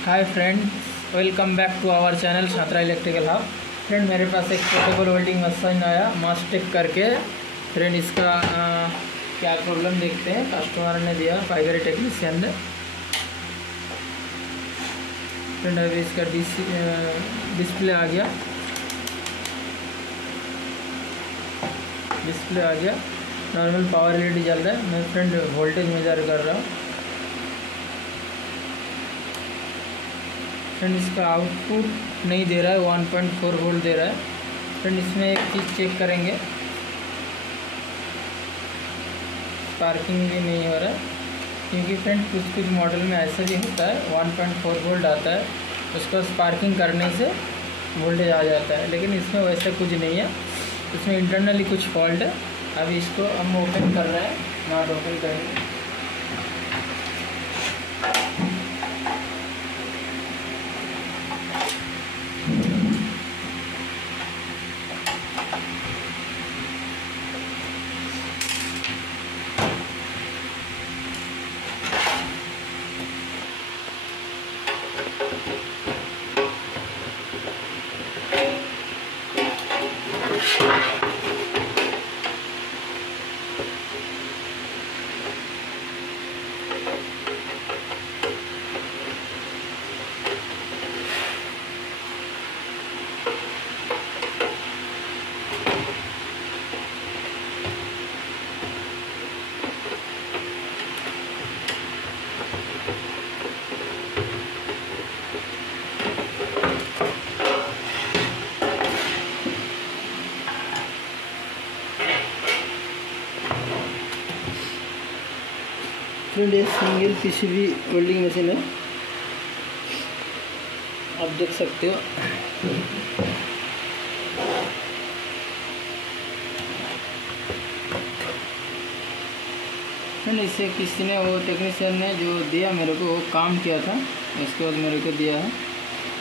Hi friend, welcome back to our channel Chhatra electrical hub. Friend, मेरे पास एक portable welding machine आया मास्टेक करके। फ्रेंड, इसका क्या प्रॉब्लम देखते हैं। कस्टमर ने दिया, फाइबर टेक्नीशियन ने। फ्रेंड, अभी इसका डिस्प्ले आ गया। नॉर्मल पावर एलईडी जल रहा है। मैं फ्रेंड वोल्टेज मेजर कर रहा हूँ। फ्रेंड, इसका आउटपुट नहीं दे रहा है, 1.4 वोल्ट दे रहा है। फ्रेंड, इसमें एक चीज़ चेक करेंगे, स्पार्किंग भी नहीं हो रहा है। क्योंकि फ्रेंड कुछ मॉडल में ऐसा भी होता है, 1.4 वोल्ट आता है, उसको स्पार्किंग करने से वोल्टेज आ जाता है। लेकिन इसमें वैसा कुछ नहीं है, इसमें इंटरनली कुछ फॉल्ट है। अभी इसको हम ओपन कर रहे हैं, नॉट ओपन करेंगे। फ्रेंड, ये सिंगल पीसीबी वेल्डिंग मशीन है, आप देख सकते हो। फ्रेंड, इसे किसी ने, वो टेक्नीशियन ने जो दिया मेरे को, वो काम किया था, उसके बाद मेरे को दिया है।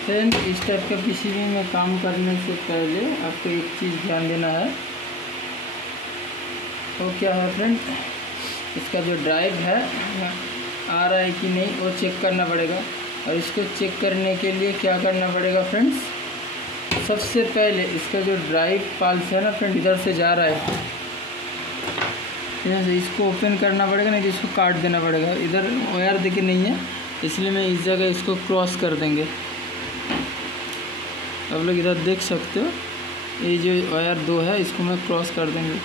फ्रेंड, इस टाइप का पीसीबी में काम करने से पहले आपको एक चीज़ ध्यान देना है। वो क्या है फ्रेंड, इसका जो ड्राइव है आ रहा है कि नहीं, वो चेक करना पड़ेगा। और इसको चेक करने के लिए क्या करना पड़ेगा फ्रेंड्स, सबसे पहले इसका जो ड्राइव पाल्स है ना फ्रेंड, इधर से जा रहा है, इधर से इसको ओपन करना पड़ेगा, नहीं तो इसको काट देना पड़ेगा। इधर वायर देखे नहीं है, इसलिए मैं इस जगह इसको क्रॉस कर देंगे। आप लोग इधर देख सकते हो, ये जो वायर 2 है, इसको मैं क्रॉस कर देंगे,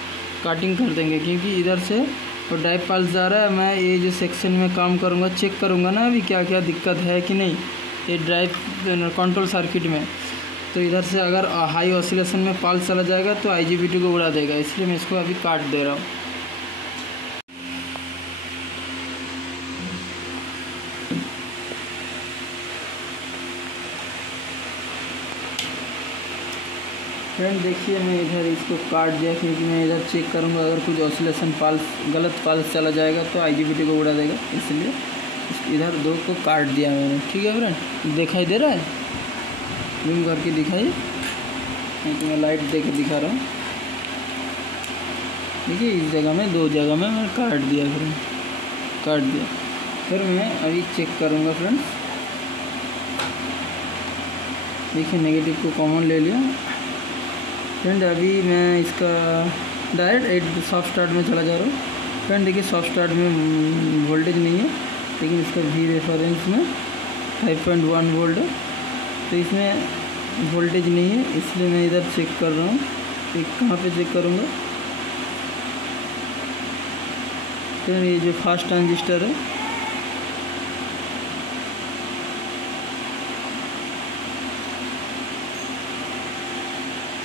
काटिंग कर देंगे। क्योंकि इधर से और ड्राइव पाल्स जा रहा है। मैं ये जो सेक्शन में काम करूँगा, चेक करूँगा ना अभी क्या क्या दिक्कत है कि नहीं, ये ड्राइव कंट्रोल सर्किट में। तो इधर से अगर हाई ऑसिलेशन में पाल्स चला जाएगा तो आईजीबीटी को उड़ा देगा, इसलिए मैं इसको अभी काट दे रहा हूँ। फ्रेंड, देखिए मैं इधर इसको काट दिया, क्योंकि मैं इधर चेक करूँगा, अगर कुछ ऑसिलेशन गलत पाल्स चला जाएगा तो आईजीबीटी को उड़ा देगा, इसलिए इधर 2 को काट दिया मैंने। ठीक है फ्रेंड, दिखाई दे रहा है, जूम करके दिखाइए, तो मैं लाइट दे के दिखा रहा हूँ। देखिए, इस जगह में 2 जगह में मैं काट दिया फ्रेंड, काट दिया। फिर मैं अभी चेक करूँगा फ्रेंड। देखिए, नेगेटिव को कॉमन ले लिया फ्रेंड। अभी मैं इसका डायरेक्ट सॉफ्ट स्टार्ट में चला जा रहा हूँ। फ्रेंड, देखिए सॉफ्ट स्टार्ट में वोल्टेज नहीं है, लेकिन इसका वी रेफरेंस में 5.1 वोल्ट है, तो इसमें वोल्टेज नहीं है, इसलिए मैं इधर चेक कर रहा हूँ। कहाँ पे चेक करूँगा फ्रेंड, ये जो फास्ट ट्रांजिस्टर है,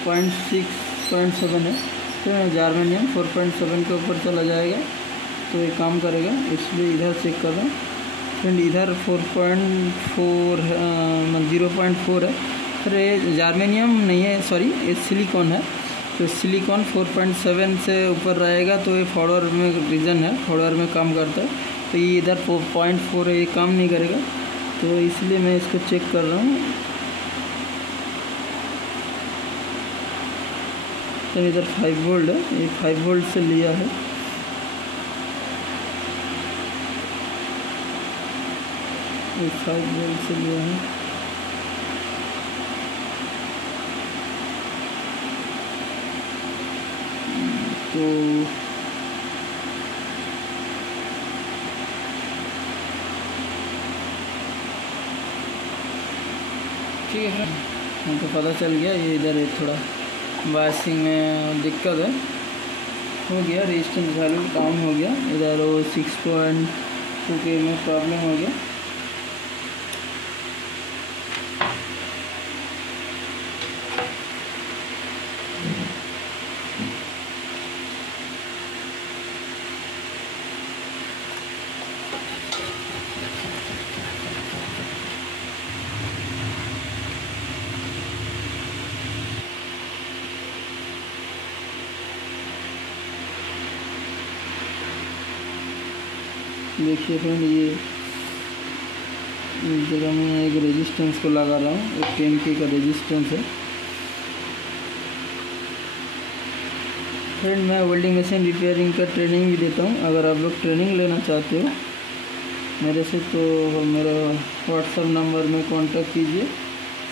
.7 है, तो जर्मेनियम 4.7 के ऊपर चला जाएगा तो ये काम करेगा, इसलिए इधर चेक कर रहा हूँ। फ्रेंड, इधर 0.4 है। फिर ये जर्मेनियम नहीं है, सॉरी, ये सिलिकॉन है, तो सिलिकॉन 4.7 से ऊपर रहेगा तो ये फॉरवर्ड में रीजन है, फॉरवर्ड में काम करता है। तो ये इधर 4.4 है, ये काम नहीं करेगा, तो इसलिए मैं इसको चेक कर रहा हूँ। तो इधर 5 वोल्ट है, ये 5 वोल्ट से लिया है। एक 5 वोल्ट से लिए हैं। तो ठीक है फ्रेंड, हमको पता चल गया ये इधर है थोड़ा वाशिंग में दिक्कत है। हो गया रेजिस्टेंस वैल्यू डाउन हो गया, इधर वो 6.2 के में प्रॉब्लम हो गया। देखिए फ्रेंड, ये इस जगह मैं एक रेजिस्टेंस को लगा रहा हूँ, एक 10K का रेजिस्टेंस है। फ्रेंड, मैं वेल्डिंग मशीन रिपेयरिंग का ट्रेनिंग भी देता हूँ। अगर आप लोग ट्रेनिंग लेना चाहते हो मेरे से तो मेरा व्हाट्सएप नंबर में कांटेक्ट कीजिए।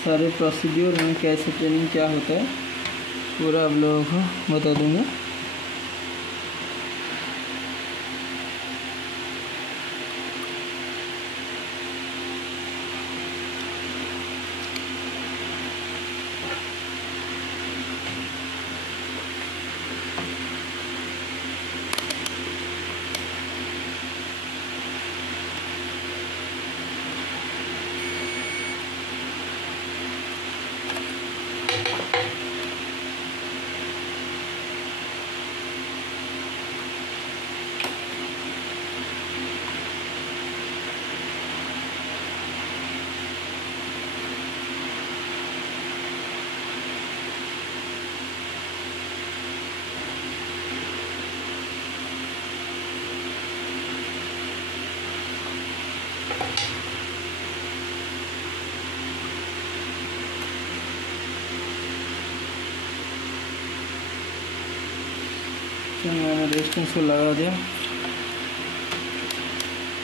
सारे प्रोसीड्यूर में कैसे ट्रेनिंग क्या होता है पूरा आप लोगों को बता दूँगा। मैंने रेजिस्टेंस को लगा दिया,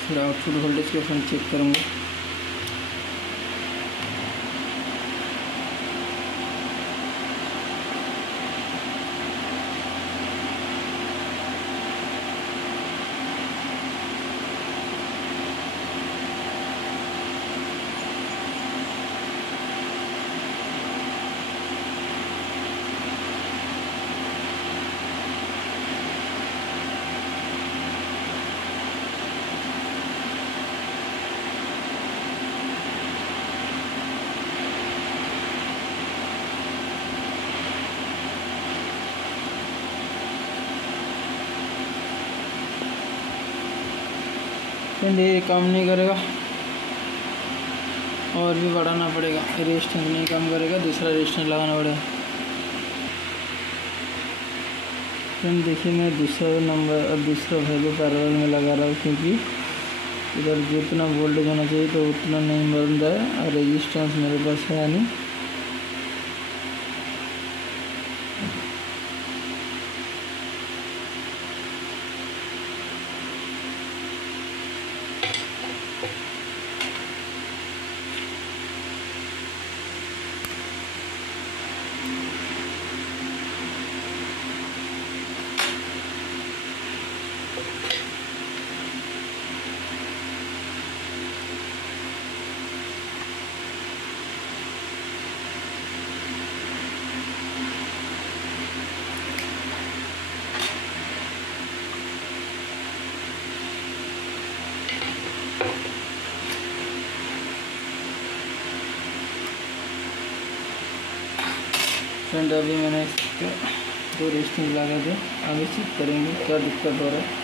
फिर आउटपुट वोल्टेज को फिर चेक करूँगा। ये काम नहीं करेगा और भी बढ़ाना पड़ेगा। रेजिस्टेंस नहीं काम करेगा, दूसरा रेजिस्टेंस लगाना पड़ेगा। फ्रेंड देखिए, मैं दूसरा नंबर और दूसरा वैल्यू पैरेलल में लगा रहा हूँ, क्योंकि इधर जितना वोल्टेज होना चाहिए तो उतना नहीं मिल रहा है और रेजिस्टेंस मेरे पास है नहीं। फ्रेंड अभी मैंने इसके 2 रेजिस्टेंस लगा दिए, आगे चेक करेंगे क्या दिक्कत हो रहा है।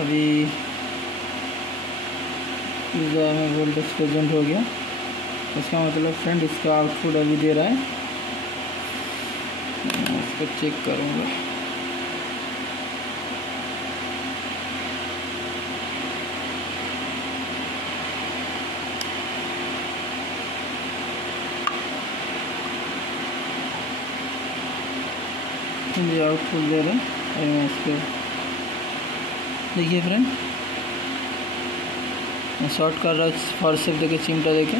अभी इस जगह में वोल्टेज प्रेजेंट हो गया, इसका मतलब फ्रेंड इसका आउटपुट अभी दे रहा है। इसको चेक करूँगा। ये आउटपुट दे रहे हैं। और मैं इस पर देखिए फ्रेंड, मैं शॉर्ट कर रहा हूँ फॉर सेफ देके, चिमटा देके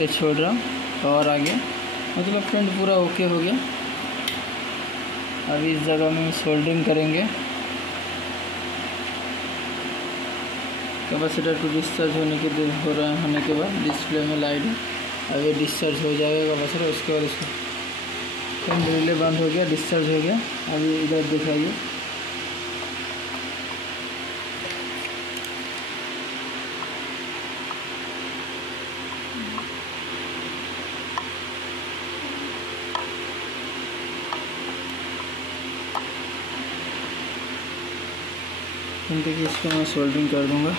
ये छोड़ रहा हूँ, पावर आ गया। मतलब फ्रेंड पूरा ओके हो गया। अभी इस जगह में सोल्डरिंग करेंगे। कैपेसिटर को डिस्चार्ज होने के बाद डिस्प्ले में लाइट है। अब ये डिस्चार्ज हो जाएगा कैपेसिटर, उसके बाद इसको फ्रेंड रिले बंद हो गया, डिस्चार्ज हो गया। अभी इधर दिखाइए, देखिए इसको मैं सोल्डरिंग कर दूंगा।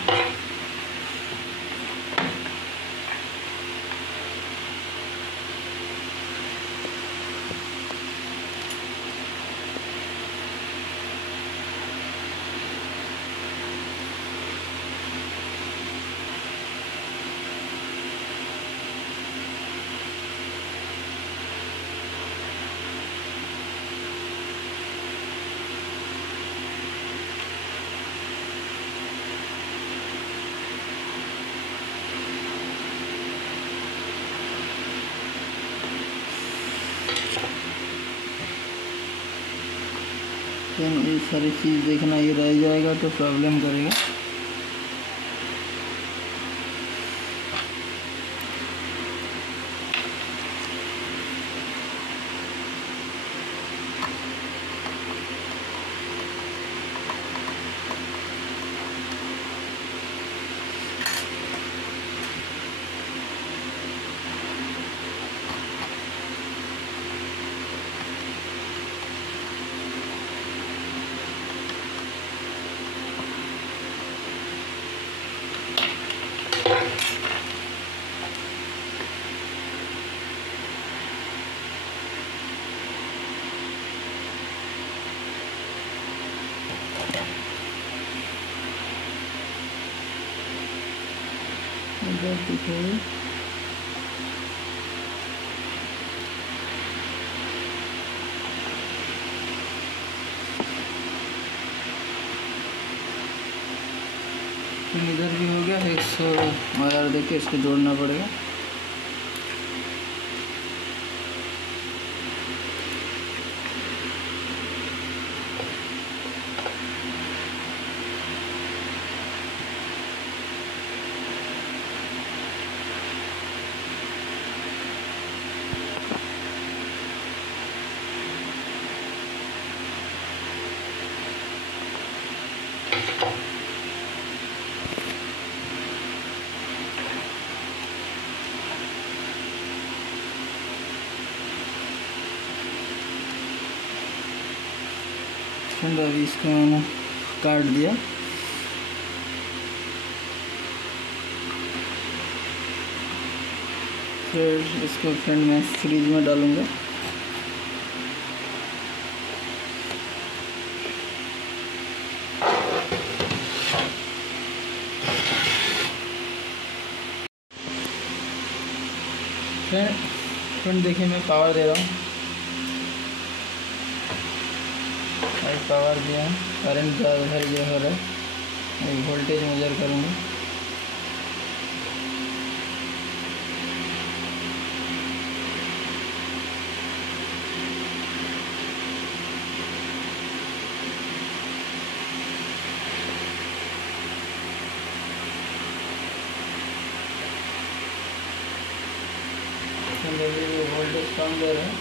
तो ये सारी चीज़ देखना, ये रह जाएगा तो प्रॉब्लम करेगा। दिखाइए, इधर भी हो गया। 100 वायर देके इसको जोड़ना पड़ेगा। अभी इसको मैंने काट दिया। फिर इसको फ्रेंड मैं फ्रीज में डालूँगा। फ्रेंड देखिए, मैं पावर दे रहा हूँ। पावर दिया, करंट उधर ये हो रहा है। एक वोल्टेज मेजर करूँगा। वोल्टेज कम दे रहे हैं,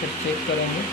फिर चेक करेंगे।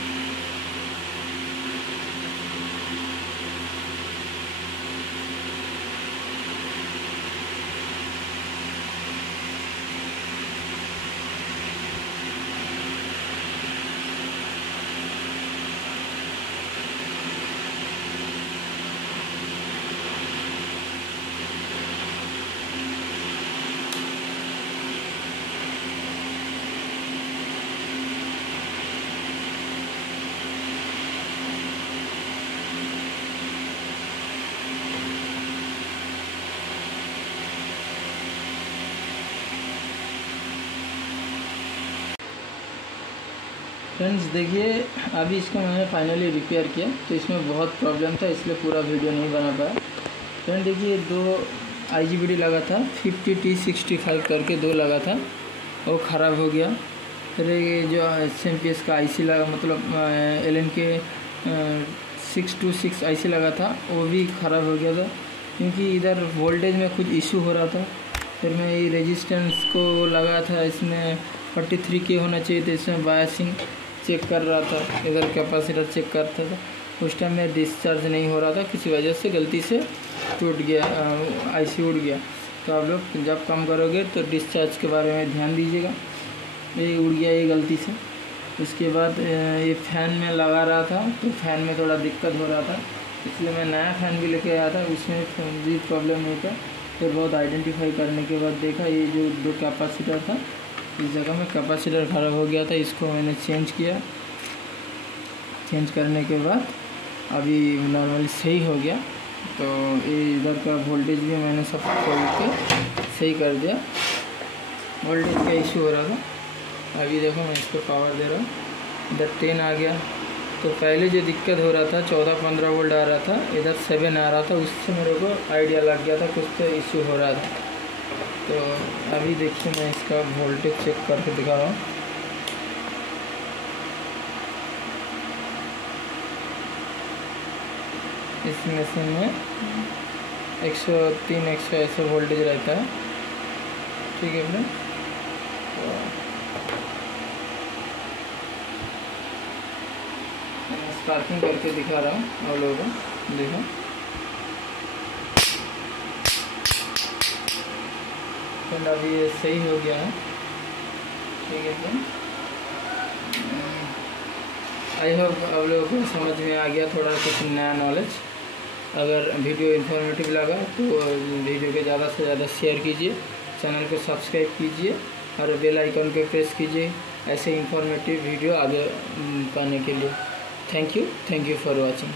फ्रेंड्स देखिए, अभी इसको मैंने फाइनली रिपेयर किया, तो इसमें बहुत प्रॉब्लम था इसलिए पूरा वीडियो नहीं बना पाया। फ्रेंड देखिए, 2 IGBT लगा था, 50T65 करके 2 लगा था, वो ख़राब हो गया। फिर ये जो SMPS का IC लगा, मतलब LNK 626 IC लगा था, वो भी ख़राब हो गया था क्योंकि इधर वोल्टेज में कुछ इशू हो रहा था। फिर मैं ये रेजिस्टेंस को लगा था, इसमें 43K होना चाहिए था, इसमें बायसिंग चेक कर रहा था, इधर कैपेसिटर चेक करता था। उस टाइम में डिस्चार्ज नहीं हो रहा था, किसी वजह से गलती से टूट गया, IC उड़ गया। तो आप लोग जब काम करोगे तो डिस्चार्ज के बारे में ध्यान दीजिएगा। ये उड़ गया ये गलती से। उसके बाद ये फ़ैन में लगा रहा था, तो फ़ैन में थोड़ा दिक्कत हो रहा था, इसलिए मैं नया फ़ैन भी लेके आया था, उसमें भी प्रॉब्लम नहीं था। फिर बहुत आइडेंटिफाई करने के बाद देखा ये जो 2 कैपेसिटर था, इस जगह में कैपेसिटर ख़राब हो गया था, इसको मैंने चेंज किया। चेंज करने के बाद अभी नॉर्मली सही हो गया। तो ये इधर का वोल्टेज भी मैंने सब खोल के सही कर दिया, वोल्टेज का इशू हो रहा था। अभी देखो मैं इसको पावर दे रहा हूँ, इधर 10 आ गया। तो पहले जो दिक्कत हो रहा था 14-15 वोल्ट आ रहा था, इधर 7 आ रहा था, उससे मेरे को आइडिया लग गया था कुछ तो इशू हो रहा था। तो अभी देखिए मैं इसका वोल्टेज चेक करके दिखा रहा हूँ। इस मशीन में 103-100 ऐसे वोल्टेज रहता है, ठीक है फ्रेंड। मैं स्पार्किंग करके दिखा रहा हूँ आप लोगों को, देखो फ्रेंड, अभी ये सही हो गया है, ठीक है फ्रेंड। आई होप आप लोगों को समझ में आ गया थोड़ा कुछ नया नॉलेज। अगर वीडियो इन्फॉर्मेटिव लगा तो वीडियो को ज़्यादा से ज़्यादा शेयर कीजिए, चैनल को सब्सक्राइब कीजिए और बेल आइकन को प्रेस कीजिए ऐसे इन्फॉर्मेटिव वीडियो आगे पाने के लिए। Thank you for watching.